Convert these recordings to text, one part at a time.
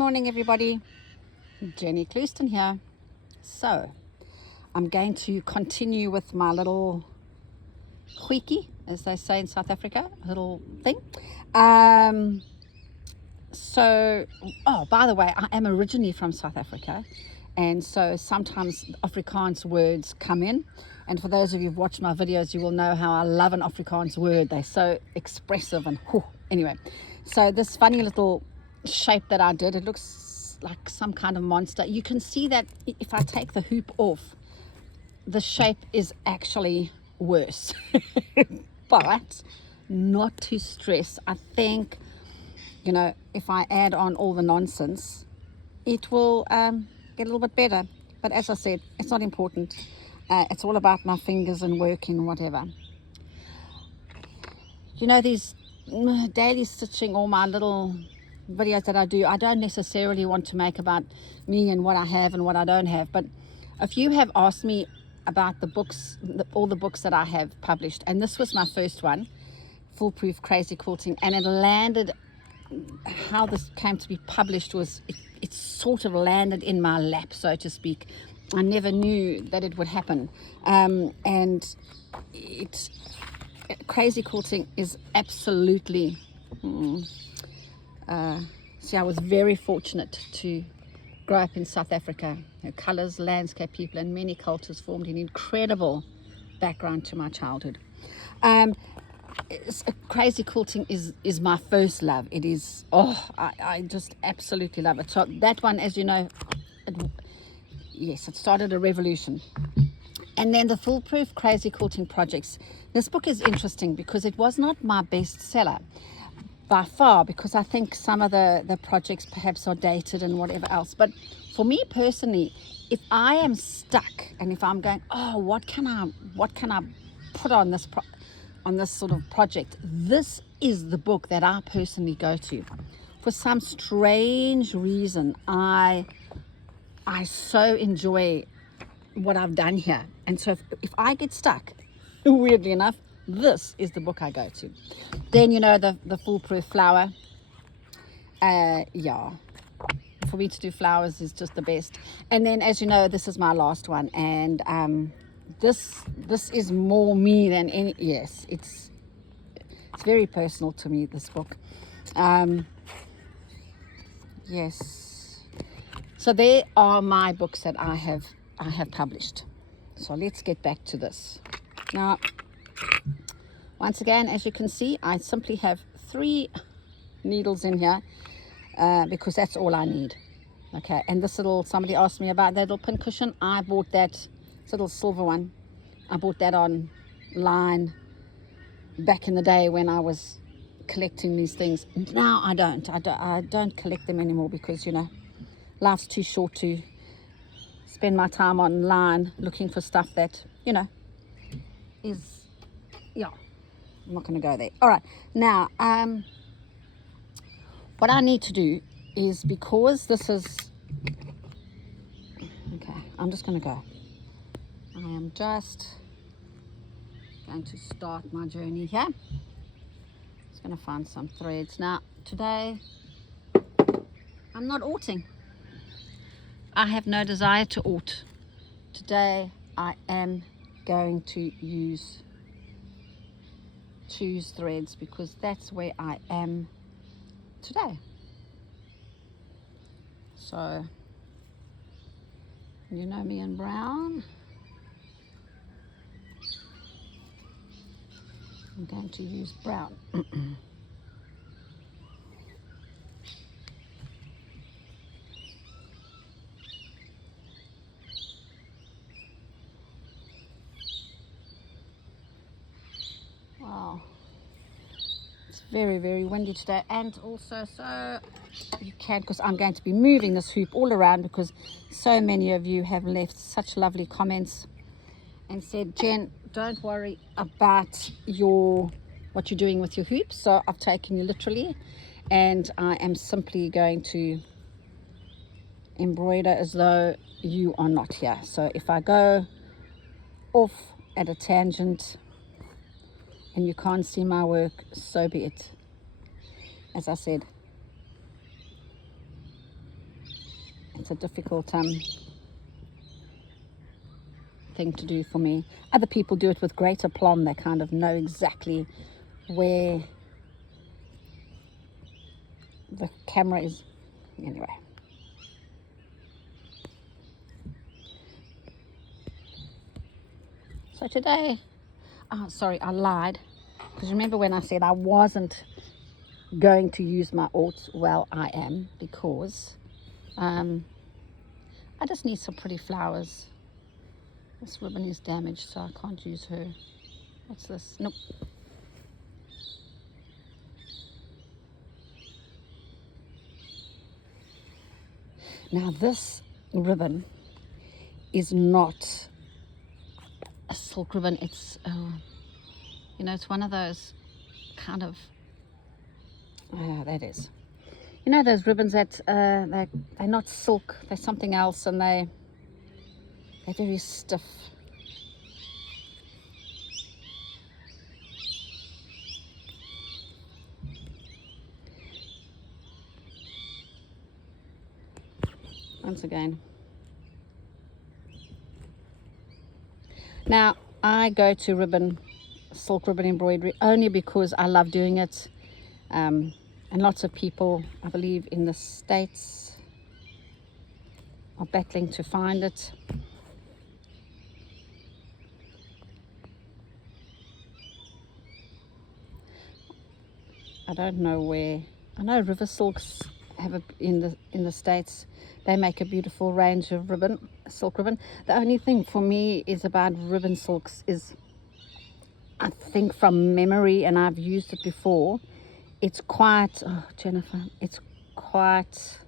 morning, everybody. Jenny Clouston here. So, I'm going to continue with my little quickie, as they say in South Africa, little thing. By the way, I am originally from South Africa, and so sometimes Afrikaans words come in. And for those of you who've watched my videos, you will know how I love an Afrikaans word. They're so expressive and anyway. So this funny little shape that I did, it looks like some kind of monster. You can see that if I take the hoop off, the shape is actually worse. But not to stress. I think, you know, if I add on all the nonsense, it will get a little bit better. But as I said, it's not important. It's all about my fingers and working and whatever. You know, these daily stitching, all my little videos that I do, I don't necessarily want to make about me and what I have and what I don't have. But if you have asked me about the books, all the books that I have published, and this was my first one, Foolproof Crazy Quilting, and it landed, how this came to be published was, it sort of landed in my lap, so to speak. I never knew that it would happen. And it's Crazy Quilting is absolutely see, I was very fortunate to grow up in South Africa. Colors, landscape people, and many cultures formed an incredible background to my childhood. Crazy Quilting is my first love. It is, I just absolutely love it. So that one, as you know, it started a revolution. And then the Foolproof Crazy Quilting projects. This book is interesting because it was not my bestseller by far, because I think some of the projects perhaps are dated and whatever else. But for me personally, if I am stuck and if I'm going, what can I put on this sort of project, this is the book that I personally go to. For some strange reason, I so enjoy what I've done here. And so if I get stuck, weirdly enough, this is the book I go to. Then, you know, the Foolproof Flower. For me to do flowers is just the best. And then, as you know, this is my last one. And this is more me than any. Yes, it's very personal to me, this book. Yes. So there are my books that I have published. So let's get back to this. Now, once again, as you can see, I simply have 3 needles in here because that's all I need. Okay, and this little, somebody asked me about that little pin cushion. I bought that, it's a little silver one. I bought that online back in the day when I was collecting these things. Now I don't collect them anymore because, you know, life's too short to spend my time online looking for stuff that, you know, is, I'm not going to go there. All right, now what I need to do is, because this is okay, I'm just going to go. I am just going to start my journey here. Just going to find some threads. Now today I'm not aughting. I have no desire to aught. Today I am going to choose threads because that's where I am today. So, you know me in brown. I'm going to use brown. Wow, it's very, very windy today, and also so you can, because I'm going to be moving this hoop all around because so many of you have left such lovely comments and said, Jen, don't worry about what you're doing with your hoops. So I've taken you literally, and I am simply going to embroider as though you are not here. So if I go off at a tangent and you can't see my work, so be it. As I said, it's a difficult thing to do for me. Other people do it with great aplomb. They kind of know exactly where the camera is. Anyway. So today, oh sorry, I lied. Because remember when I said I wasn't going to use my orts? Well, I am, because I just need some pretty flowers. This ribbon is damaged, so I can't use her. What's this? Nope. Now this ribbon is not a silk ribbon. It's, you know, it's one of those kind of, that is. You know those ribbons that they're not silk, they're something else, and they're very stiff. Once again. Now I go to silk ribbon embroidery only because I love doing it, and lots of people, I believe, in the States are battling to find it. I don't know where. I know River Silks have it in the States. They make a beautiful range of silk ribbon. The only thing for me is about ribbon silks is, I think from memory, and I've used it before, it's quite, oh Jennifer, it's quite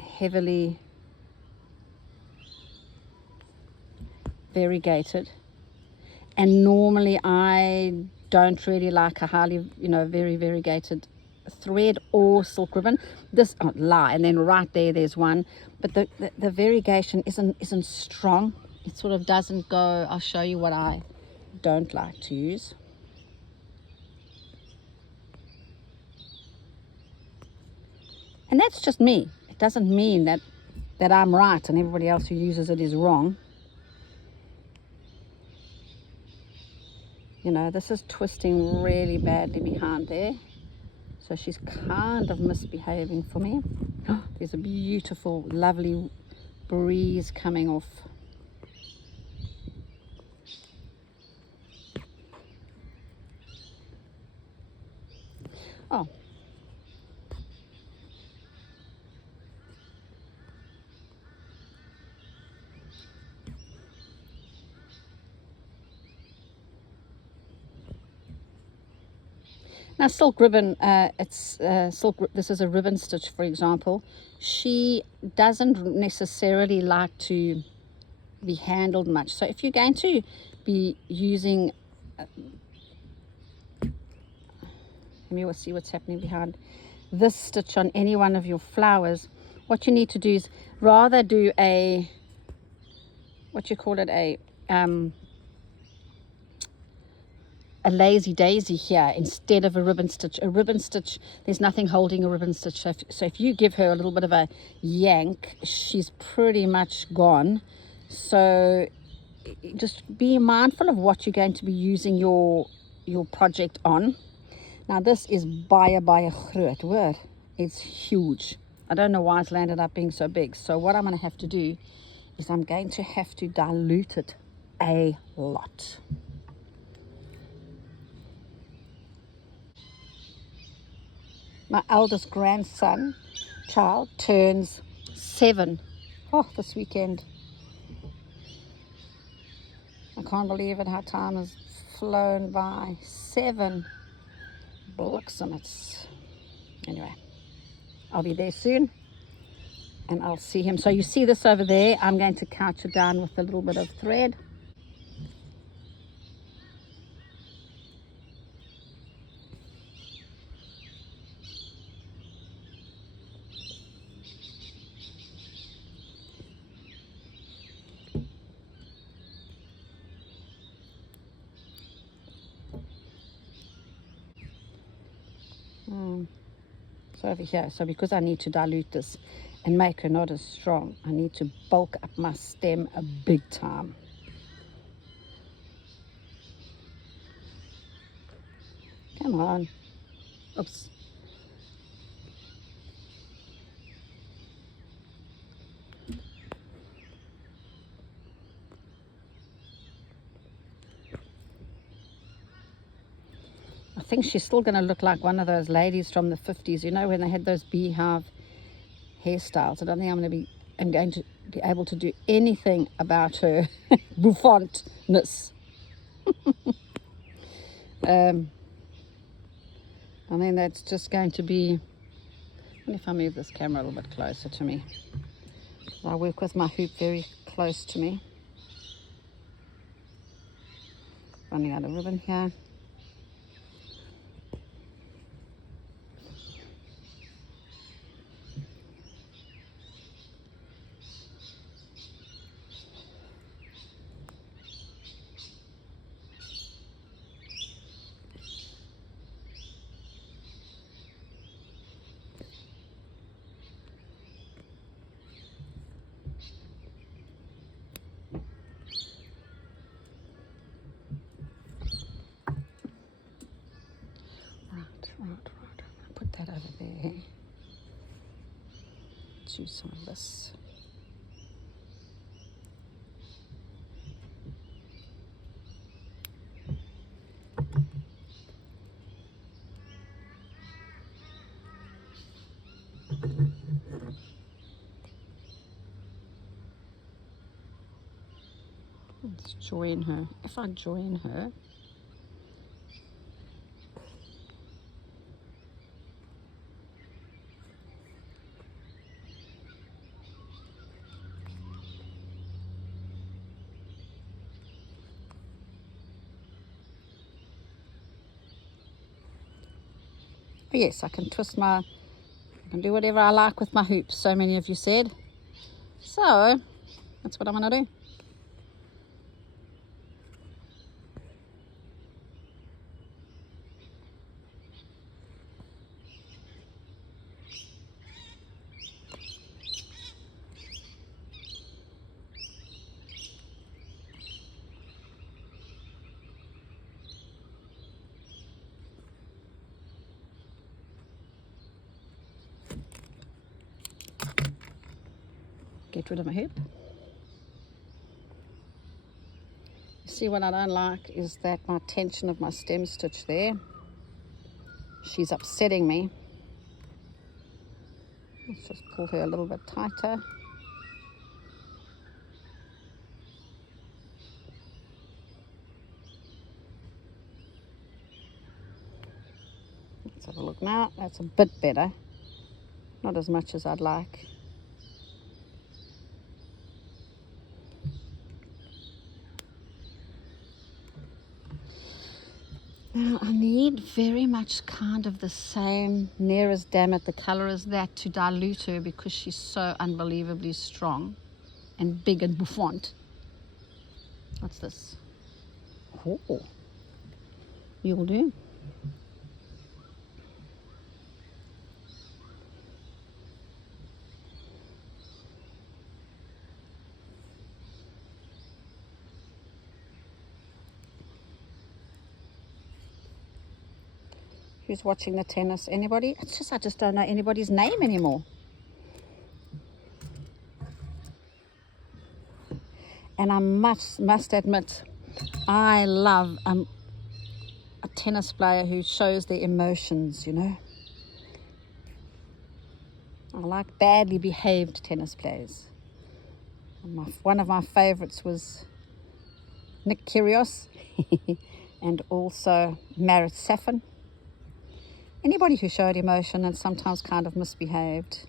heavily variegated, and normally I don't really like a highly, very variegated thread or silk ribbon. This, oh, lie, and then right there's one, but the variegation isn't strong. It sort of doesn't go. I'll show you what I don't like to use. And that's just me. It doesn't mean that I'm right and everybody else who uses it is wrong. You know, this is twisting really badly behind there. So she's kind of misbehaving for me. Oh, there's a beautiful, lovely breeze coming off. Oh. Now silk ribbon, this is a ribbon stitch, for example. She doesn't necessarily like to be handled much. So if you're going to be using, let me see what's happening behind this stitch on any one of your flowers, what you need to do is rather do a, a lazy daisy here instead of a ribbon stitch. A ribbon stitch, there's nothing holding a ribbon stitch. So if you give her a little bit of a yank, she's pretty much gone. So just be mindful of what you're going to be using your project on. Now this is baie groot word. It's huge. I don't know why it's landed up being so big. So what I'm going to have to do is I'm going to have to dilute it a lot. My eldest child turns 7 this weekend. I can't believe it, how time has flown by. 7 blixemits. Anyway, I'll be there soon and I'll see him. So you see this over there, I'm going to couch it down with a little bit of thread. So over here, so because I need to dilute this and make her not as strong, I need to bulk up my stem a big time. Come on. Oops. I think she's still going to look like one of those ladies from the 50s, you know, when they had those beehive hairstyles. I don't think I'm going to be able to do anything about her bouffontness. I mean, that's just going to be... I wonder if I move this camera a little bit closer to me. I work with my hoop very close to me. Running out of ribbon here. Right. Put that over there. Let's use some of this. Let's join her. If I join her, oh yes, I can I can do whatever I like with my hoops, so many of you said. So, that's what I'm going to do. Get rid of my hoop. See, what I don't like is that my tension of my stem stitch there. She's upsetting me. Let's just pull her a little bit tighter. Let's have a look now. That's a bit better. Not as much as I'd like. Now I need very much kind of the same, near as damn it, the color as that, to dilute her, because she's so unbelievably strong and big and bouffant. What's this? Oh, you'll do. Who's watching the tennis? Anybody? It's just I just don't know anybody's name anymore. And I must admit, I love a tennis player who shows their emotions, you know. I like badly behaved tennis players. One of my favorites was Nick Kyrgios and also Marat Safin. Anybody who showed emotion and sometimes kind of misbehaved,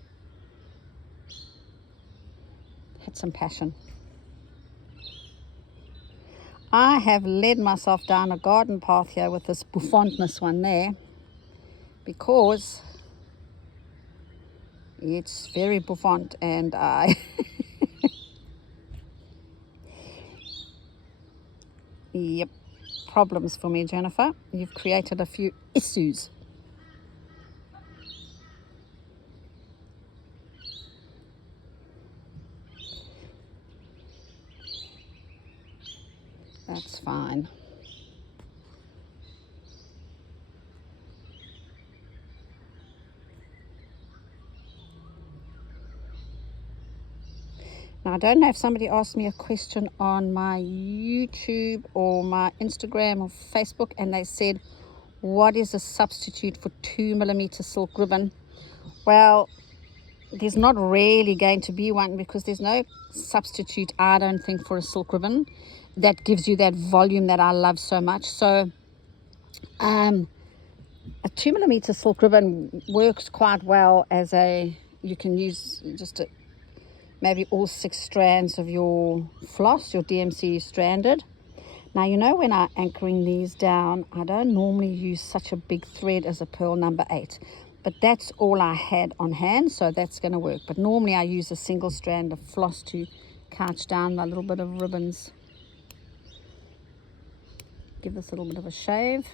had some passion. I have led myself down a garden path here with this bouffantness one there, because it's very bouffant, and I yep, problems for me, Jennifer. You've created a few issues. That's fine. Now, I don't know if somebody asked me a question on my YouTube or my Instagram or Facebook, and they said, what is a substitute for 2mm silk ribbon? Well, there's not really going to be one, because there's no substitute, I don't think, for a silk ribbon that gives you that volume that I love so much. So a 2mm silk ribbon works quite well as you can use just maybe all 6 strands of your floss, your DMC stranded. Now, you know, when I'm anchoring these down, I don't normally use such a big thread as a pearl number 8, but that's all I had on hand, so that's going to work. But normally I use a single strand of floss to couch down my little bit of ribbons. Give this a little bit of a shave.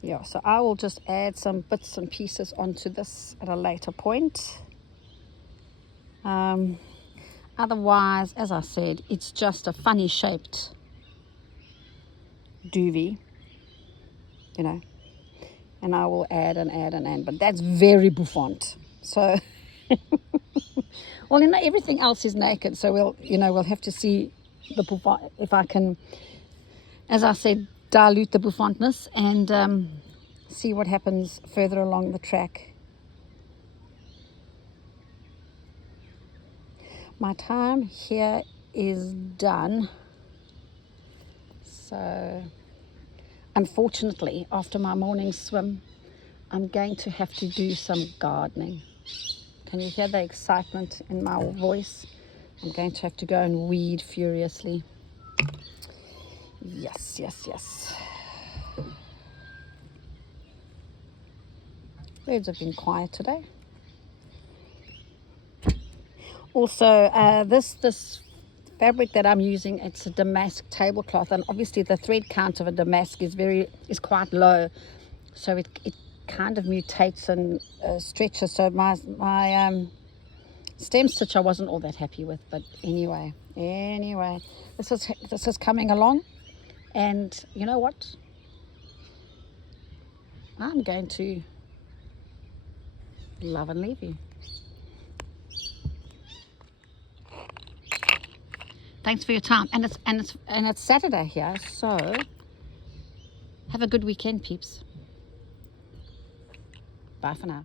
Yeah, so I will just add some bits and pieces onto this at a later point. Otherwise, as I said, it's just a funny shaped doovie, you know, and I will add and add and add, but that's very bouffant. So, well, you know, everything else is naked, so we'll have to see the bouffant, if I can, as I said, dilute the bouffantness and see what happens further along the track. My time here is done. So unfortunately, after my morning swim, I'm going to have to do some gardening. Can you hear the excitement in my voice? I'm going to have to go and weed furiously. Yes, yes, yes. Birds have been quiet today. Also, this fabric that I'm using, it's a damask tablecloth, and obviously the thread count of a damask is quite low, so it kind of mutates and stretches. So my stem stitch I wasn't all that happy with, but anyway, this is coming along, and you know what? I'm going to love and leave you. Thanks for your time, and it's Saturday here, so have a good weekend, peeps. Bye for now.